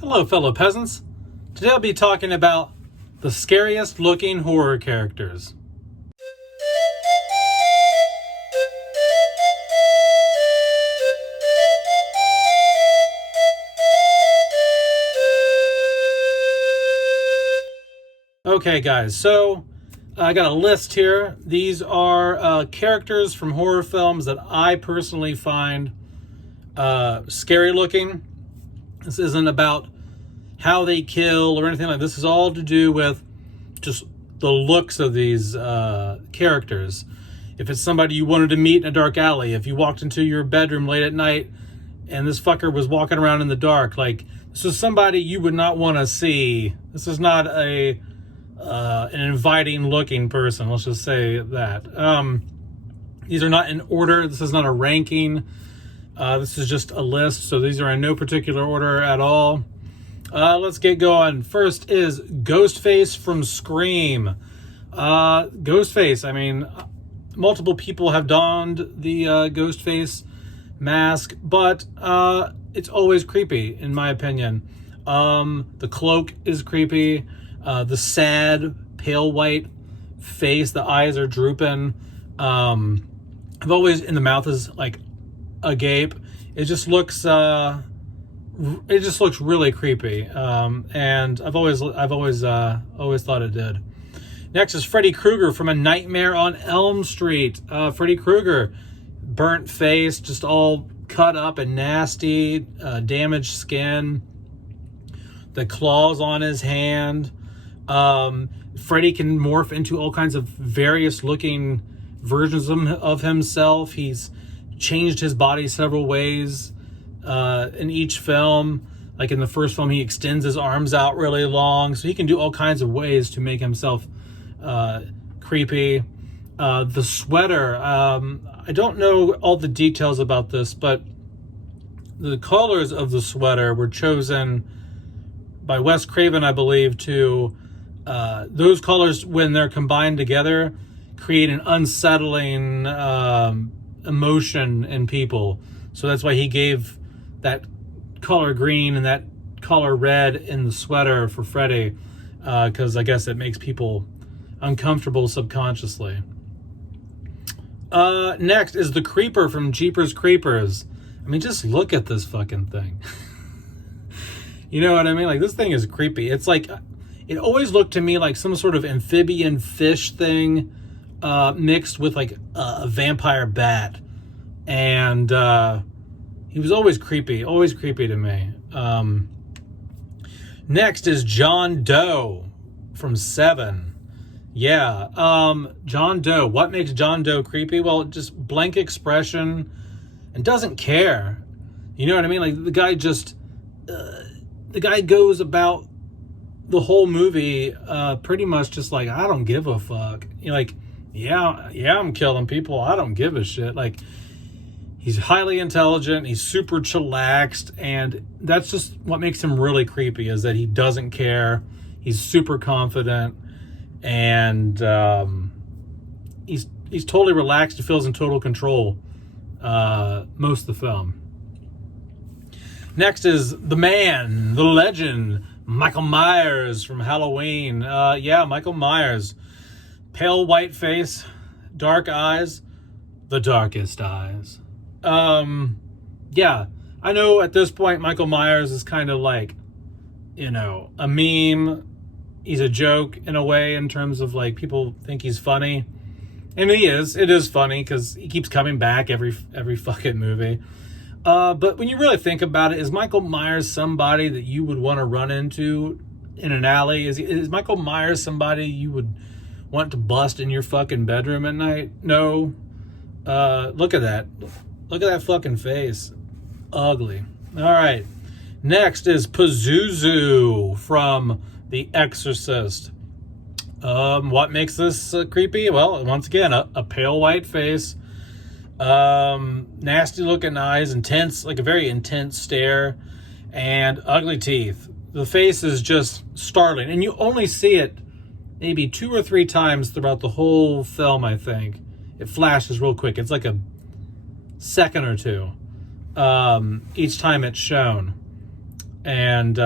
Hello, fellow peasants. Today I'll be talking about the scariest looking horror characters. Okay, guys, so I got a list here. These are characters from horror films that I personally find scary looking. This isn't about how they kill or anything like this. This is all to do with just the looks of these characters. If it's somebody you wanted to meet in a dark alley, if you walked into your bedroom late at night and this fucker was walking around in the dark, like, this is somebody you would not want to see. This is not an inviting looking person, let's just say that. These are not in order. This is not a ranking. This is just a list, so these are in no particular order at all. Let's get going. First is Ghostface from Scream. Ghostface, I mean, multiple people have donned the Ghostface mask, but it's always creepy, in my opinion. The cloak is creepy. The sad, pale white face, the eyes are drooping. I've always, and the mouth is like agape. It just looks really creepy, and I've always thought it did. Next is Freddy Krueger from A Nightmare on Elm Street. Freddy Krueger, burnt face, just all cut up and nasty, damaged skin, the claws on his hand. Freddy can morph into all kinds of various looking versions of himself. He's changed his body several ways in each film. Like in the first film, he extends his arms out really long, so he can do all kinds of ways to make himself creepy. The sweater, I don't know all the details about this, but the colors of the sweater were chosen by Wes Craven, I believe, to those colors, when they're combined together, create an unsettling emotion in people. So that's why he gave that color green and that color red in the sweater for Freddy, because I guess it makes people uncomfortable subconsciously. Next is the Creeper from Jeepers Creepers. I mean, just look at this fucking thing. You know what I mean? Like, this thing is creepy. It's like, it always looked to me like some sort of amphibian fish thing mixed with like a vampire bat. And he was always creepy to me. Next is John Doe from Seven. Yeah, John Doe. What makes John Doe creepy? Well, just blank expression and doesn't care. You know what I mean? Like, the guy just... the guy goes about the whole movie pretty much just like, I don't give a fuck. You're like, yeah, I'm killing people. I don't give a shit. Like, he's highly intelligent. He's super chillaxed. And that's just what makes him really creepy, is that he doesn't care. He's super confident. And he's totally relaxed. He feels in total control most of the film. Next is the man, the legend, Michael Myers from Halloween. Yeah, Michael Myers. Pale white face, dark eyes, the darkest eyes. Yeah, I know at this point Michael Myers is kind of like, you know, a meme. He's a joke in a way, in terms of like, people think he's funny. And he is. It is funny because he keeps coming back every fucking movie. But when you really think about it, is Michael Myers somebody that you would want to run into in an alley? Is Michael Myers somebody you would want to bust in your fucking bedroom at night? No. Look at that. Look at that fucking face. Ugly. All right. Next is Pazuzu from The Exorcist. What makes this creepy? Well, once again, a pale white face. Nasty looking eyes, intense, like a very intense stare, and ugly teeth. The face is just startling, and you only see it maybe 2 or 3 times throughout the whole film, I think. It flashes real quick. It's like a second or two each time it's shown. And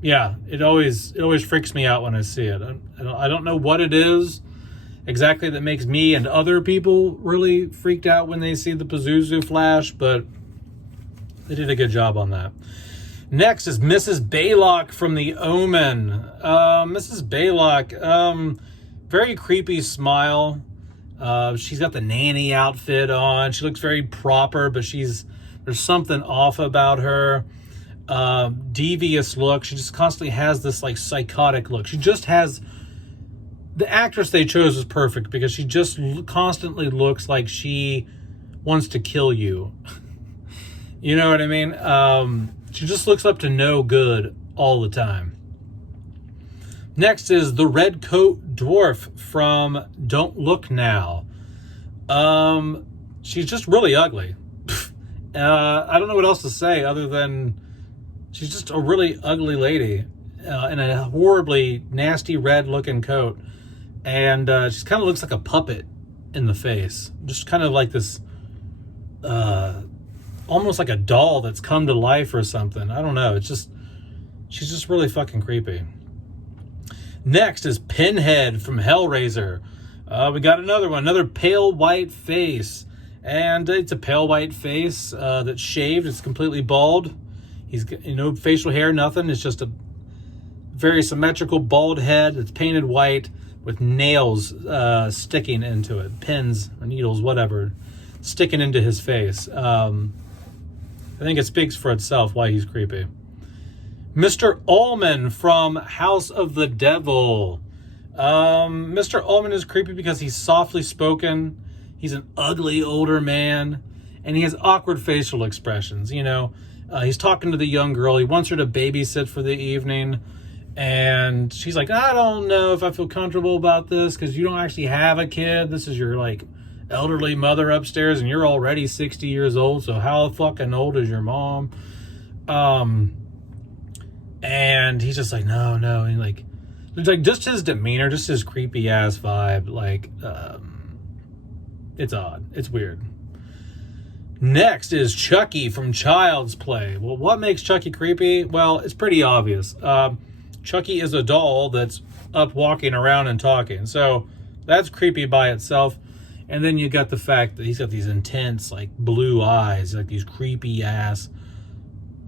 yeah, it always freaks me out when I see it. I don't know what it is exactly that makes me and other people really freaked out when they see the Pazuzu flash, but they did a good job on that. Next is Mrs. Balock from The Omen. Mrs. Balock, very creepy smile. She's got the nanny outfit on. She looks very proper, but there's something off about her. Devious look. She just constantly has this like psychotic look. She just has, the actress they chose was perfect because she just constantly looks like she wants to kill you. You know what I mean? She just looks up to no good all the time. Next is the Red Coat Dwarf from Don't Look Now. She's just really ugly. I don't know what else to say other than she's just a really ugly lady in a horribly nasty red looking coat. And she kind of looks like a puppet in the face. Just kind of like this, almost like a doll that's come to life or something. I don't know. She's just really fucking creepy. Next is Pinhead from Hellraiser. We got another one, another pale white face. And it's a pale white face that's shaved. It's completely bald. He's got no facial hair, nothing. It's just a very symmetrical bald head that's painted white with nails sticking into it. Pins or needles, whatever, sticking into his face. I think it speaks for itself why he's creepy. Mr. Ullman from House of the Devil. Mr. Ullman is creepy because he's softly spoken. He's an ugly older man, and he has awkward facial expressions. You know, he's talking to the young girl. He wants her to babysit for the evening, and she's like, I don't know if I feel comfortable about this because you don't actually have a kid. This is your like elderly mother upstairs, and you're already 60 years old. So how fucking old is your mom? And he's just like, no. And like, it's like just his demeanor, just his creepy ass vibe. Like, it's odd. It's weird. Next is Chucky from Child's Play. Well, what makes Chucky creepy? Well, it's pretty obvious. Chucky is a doll that's up walking around and talking. So that's creepy by itself. And then you got the fact that he's got these intense, like, blue eyes, like these creepy ass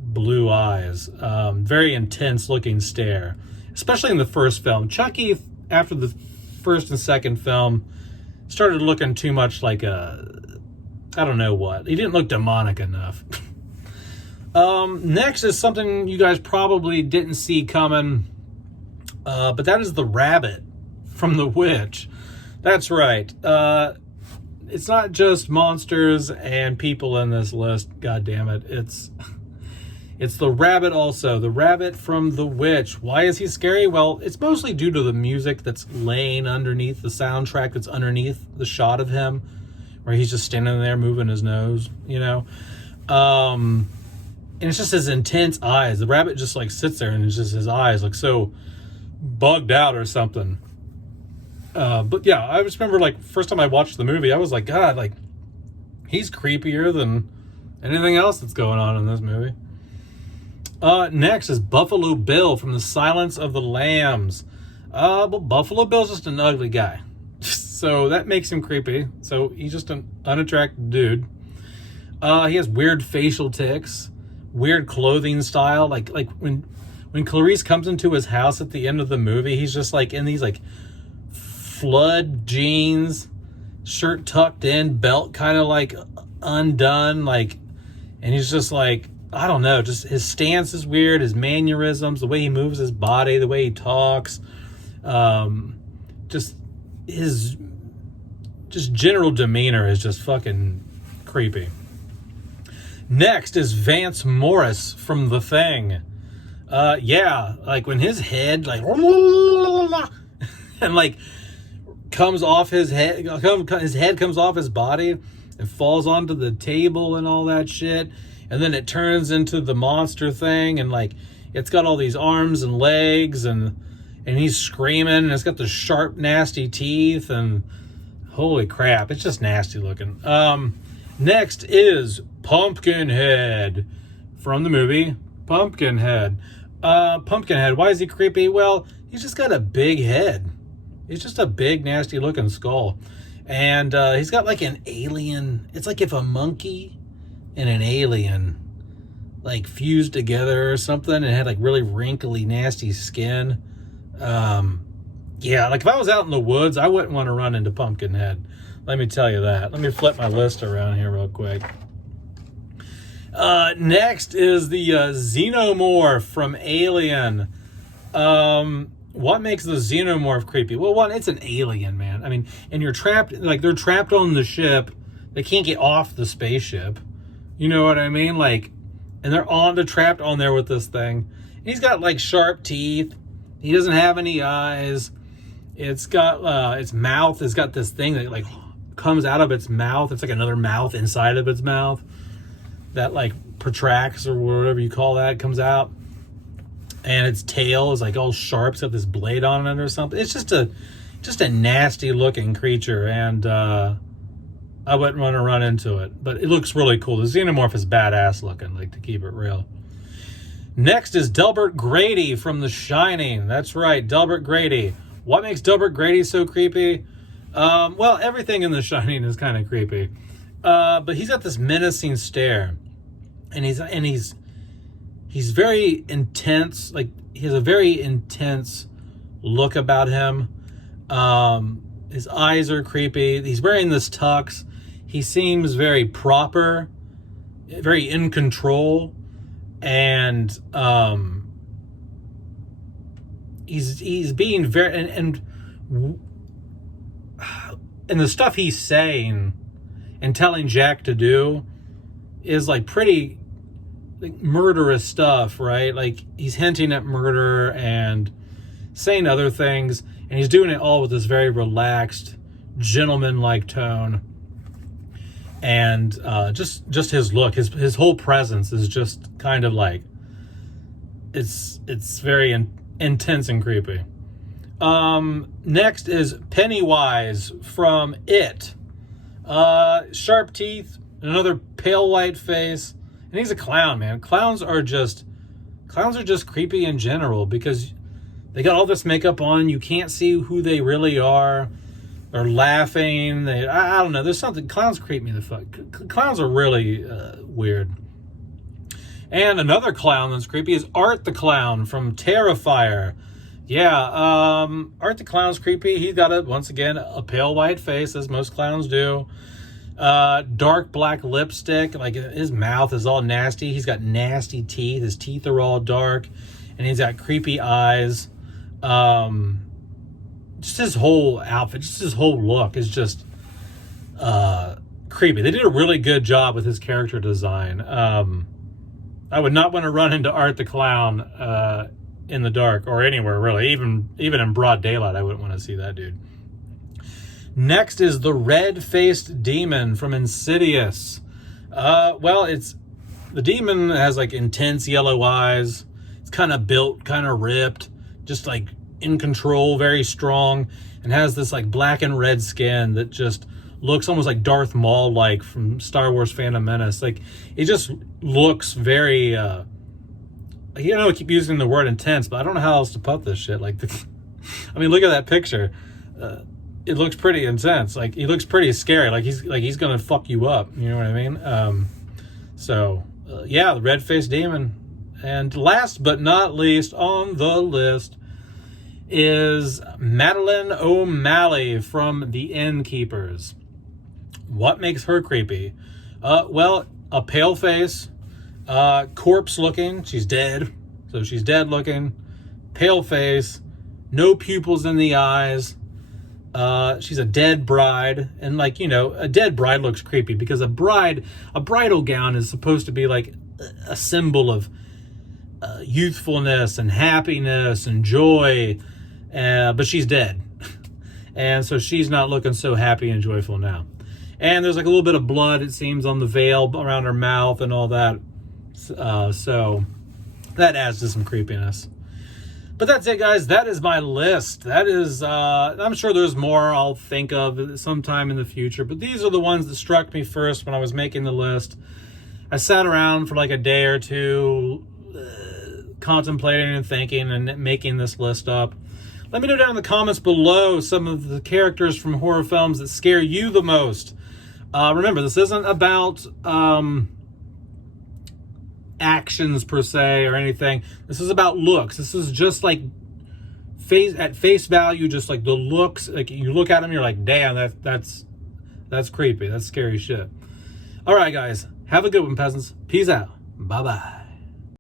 blue eyes. Very intense looking stare, especially in the first film. Chucky, after the first and second film, started looking too much like I don't know what. He didn't look demonic enough. Next is something you guys probably didn't see coming, but that is the rabbit from The Witch. That's right. It's not just monsters and people in this list. God damn it. It's the rabbit also. The rabbit from The Witch. Why is he scary? Well, it's mostly due to the music that's laying underneath the soundtrack that's underneath the shot of him, where he's just standing there moving his nose, you know? And it's just his intense eyes. The rabbit just like sits there and it's just his eyes look so bugged out or something. But yeah, I just remember like first time I watched the movie, I was like, God, like he's creepier than anything else that's going on in this movie. Next is Buffalo Bill from The Silence of the Lambs. But Buffalo Bill's just an ugly guy. So that makes him creepy. So he's just an unattractive dude. He has weird facial tics, weird clothing style. Like when Clarice comes into his house at the end of the movie, he's just like in these like flood jeans, shirt tucked in, belt kind of like undone, like, and he's just like, I don't know, just his stance is weird, his mannerisms, the way he moves his body, the way he talks, just his general demeanor is just fucking creepy. Next is Vance Morris from The Thing. Yeah, like when his head like and like comes off his head, his head comes off his body and falls onto the table and all that shit, and then it turns into the monster thing, and like it's got all these arms and legs, and he's screaming, and it's got the sharp nasty teeth, and holy crap, it's just nasty looking. Next is Pumpkinhead from the movie Pumpkinhead. Pumpkinhead, why is he creepy? Well, he's just got a big head. He's just a big, nasty looking skull. And he's got like an alien. It's like if a monkey and an alien like fused together or something and had like really wrinkly, nasty skin. Yeah, like if I was out in the woods, I wouldn't want to run into Pumpkinhead. Let me tell you that. Let me flip my list around here real quick. Next is the Xenomorph from Alien. What makes the Xenomorph creepy? Well, one, it's an alien, man. I mean, and you're trapped, like they're trapped on the ship. They can't get off the spaceship. You know what I mean? Like, and they're trapped on there with this thing. And he's got like sharp teeth. He doesn't have any eyes. It's got, its mouth has got this thing that like comes out of its mouth. It's like another mouth inside of its mouth that like protracts or whatever you call that, comes out. And its tail is like all sharp. It's got this blade on it or something. It's just a nasty looking creature, and I wouldn't want to run into it. But it looks really cool. The Xenomorph is badass looking, like, to keep it real. Next is Delbert Grady from The Shining. That's right, Delbert Grady. What makes Delbert Grady so creepy? Well, everything in The Shining is kind of creepy. But he's got this menacing stare. And he's very intense. Like, he has a very intense look about him. His eyes are creepy. He's wearing this tux. He seems very proper, very in control, and he's being very and the stuff he's saying and telling Jack to do is like pretty like murderous stuff, right? Like he's hinting at murder and saying other things, and he's doing it all with this very relaxed, gentleman-like tone. And just his look, his whole presence is just kind of like it's very intense and creepy. Next is Pennywise from It. Sharp teeth, another pale white face, and he's a clown, man. Clowns are just creepy in general because they got all this makeup on. You can't see who they really are. They're laughing. I don't know. There's something. Clowns creep me the fuck. Clowns are really weird. And another clown that's creepy is Art the Clown from Terrifier. Yeah, Art the Clown's creepy. He's got, once again, a pale white face, as most clowns do. Dark black lipstick. Like, his mouth is all nasty. He's got nasty teeth. His teeth are all dark. And he's got creepy eyes. Just his whole outfit, just his whole look is just creepy. They did a really good job with his character design. I would not want to run into Art the Clown in the dark or anywhere, really. Even in broad daylight, I wouldn't want to see that dude. Next is the red-faced demon from Insidious. Well, the demon has like intense yellow eyes. It's kind of built, kind of ripped, just like in control, very strong, and has this like black and red skin that just looks almost like Darth Maul, like from Star Wars Phantom Menace. Like, it just looks very I keep using the word intense, but I don't know how else to put this shit. Like, I mean, look at that picture. It looks pretty intense. Like, he looks pretty scary. Like he's gonna fuck you up. You know what I mean? Yeah, the red-faced demon. And last but not least on the list is Madeline O'Malley from The Innkeepers. What makes her creepy? Well, a pale face, corpse looking. She's dead, so she's dead looking. Pale face, no pupils in the eyes. She's a dead bride, and like, a dead bride looks creepy because a bridal gown is supposed to be like a symbol of youthfulness and happiness and joy. But she's dead. And so she's not looking so happy and joyful now. And there's like a little bit of blood, it seems, on the veil around her mouth and all that. So that adds to some creepiness. But that's it, guys. That is my list. That is, I'm sure there's more I'll think of sometime in the future. But these are the ones that struck me first when I was making the list. I sat around for like a day or two contemplating and thinking and making this list up. Let me know down in the comments below some of the characters from horror films that scare you the most. Remember, this isn't about actions per se or anything. This is about looks. This is just like at face value, just like the looks. Like you look at them, you're like, damn, that's creepy. That's scary shit. All right, guys, have a good one, peasants. Peace out. Bye bye.